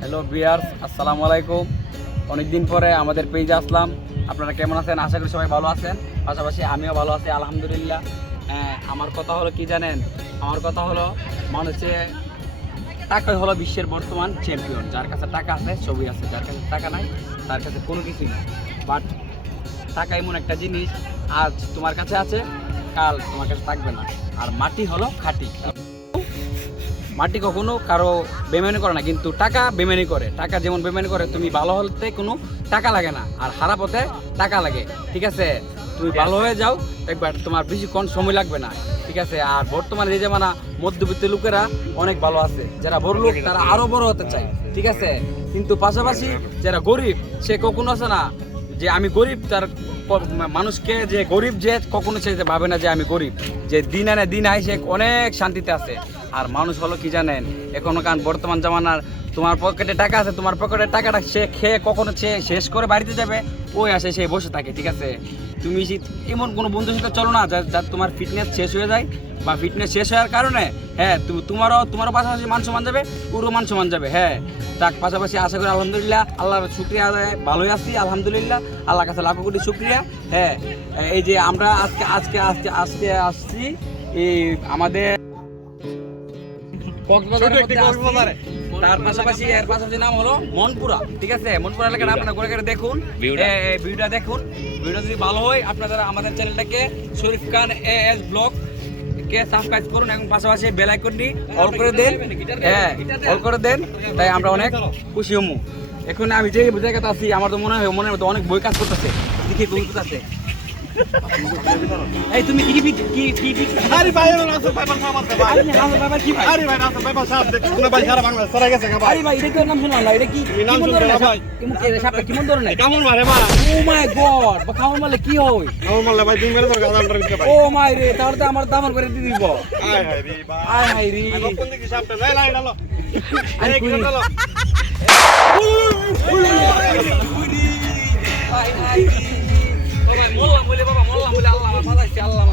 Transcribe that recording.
Hello বিয়ার্স আসসালামু আলাইকুম। অনেকদিন পরে আমাদের পেজে আসলাম। আপনারা কেমন আছেন? আশা করি সবাই ভালো আছেন। পাশাপাশি আমিও ভালো আছি, আলহামদুলিল্লাহ। আমার কথা হলো কি জানেন? আমার কথা হলো মানুষে টাকা হলো বিশ্বের বর্তমান চ্যাম্পিয়ন যার কাছে টাকা আছে, ছবি আছে। যার কাছে টাকা নাই, তার কাছে কোনো কিছুই নেই। বাট টাকা এমন একটা জিনিস, আজ তোমার কাছে আছে, কাল তোমার কাছে থাকবে না। আর মাটি হলো খাঁটি। মাটি কখনো কারও বেমানি করে না, কিন্তু টাকা বেমানি করে। টাকা যেমন বেমানি করে, তুমি ভালো হতে কোনো টাকা লাগে না। আর খারাপ হতে টাকা লাগে, ঠিক আছে? তুমি ভালো হয়ে যাও, একবার তোমার বেশি বেশিক্ষণ সময় লাগবে না, ঠিক আছে? আর বর্তমানে যে জামানা মধ্যবিত্ত লোকেরা অনেক ভালো আছে। যারা বড় লোক, তারা আরও বড় হতে চায়, ঠিক আছে? কিন্তু পাশাপাশি যারা গরিব, সে কখনো আছে না যে আমি গরিব, তার মানুষকে যে গরিব যে কখনো সে ভাবে না যে আমি গরিব। যে দিন আনে দিন আয় সে অনেক শান্তিতে আছে। আর মানুষ হলো কি জানেন? এখনও কারণ বর্তমান জামানার তোমার পকেটে টাকা আছে, তোমার পকেটে টাকাটা সে খেয়ে কখনো সে শেষ করে বাড়িতে যাবে, ওই আসে সে বসে থাকে, ঠিক আছে? তুমি এমন কোনো বন্ধুর সাথে চলো না, যা- তোমার ফিটনেস শেষ হয়ে যায়, বা ফিটনেস শেষ হওয়ার কারণে হ্যাঁ তুমি তোমারও তোমারও পাশাপাশি মান সমান যাবে পুরো মান সমান যাবে হ্যাঁ। তার পাশাপাশি আশা করি, আলহামদুলিল্লাহ, আল্লাহর শুক্রিয়া আদায় ভালোই আছি, আলহামদুলিল্লাহ, আল্লাহর কাছে লাখো কোটি শুক্রিয়া হ্যাঁ। এই যে আমরা আজকে আজকে আজকে আজকে আসছি, এই আমাদের তার পাশাপাশি এর পাশাপাশি নাম হলো মনপুরা ঠিক আছে? মনপুরা এলাকাটা আপনারা ঘুরে ঘুরে দেখুন। দেখুন। ভিডিও যদি ভালো হয় আপনারা আমাদের চ্যানেলটাকে Sharif Khan A S blog K subscribe করুন এবং পাশাপাশি বেল আইকনটি অল করে দেন। হ্যাঁ অল করে দেন। তাই আমরা অনেক খুশি হমু। এখন আমি যে জায়গাতে আছি আমার তো মনে হয় মনের মধ্যে অনেক বই কাজ করতেছে। দেখি বই করতেছে এই তুমি কি কি কি কি কি আরে ভাই নাম পেপার নাম আছে ভাই। আরে হাল বাবা কি ভাই? আরে ভাই নাম পেপার সাহেব দেখুন না ভাই সারা বাংলাদেশ সারা গেছে ভাই। আরে ভাই এটা কি নাম শুনলাম না? এটা কি নাম না ভাই। কেমন এর সাপটা কেমন ধরনের কেমন মারে মা ও মাই গড বা খাওয়া মারলে কি হয়? কেমন মারলে ভাই দিন মেরে তোর গাদাল ধরে দিতে ভাই ও মাই রে তাহলে তো আমার দামর করে দিয়ে দিব। আয় হায় রে ভাই। আয় হাই রে। কোন দিকে সাপটা? নাই নাই ডালো আরে কি। ডালো আয় হাই রে। ও ভাই মোল্লা বলে বাবা মোল্লা বলে আল্লাহ আমার বাজাইছে আল্লাহ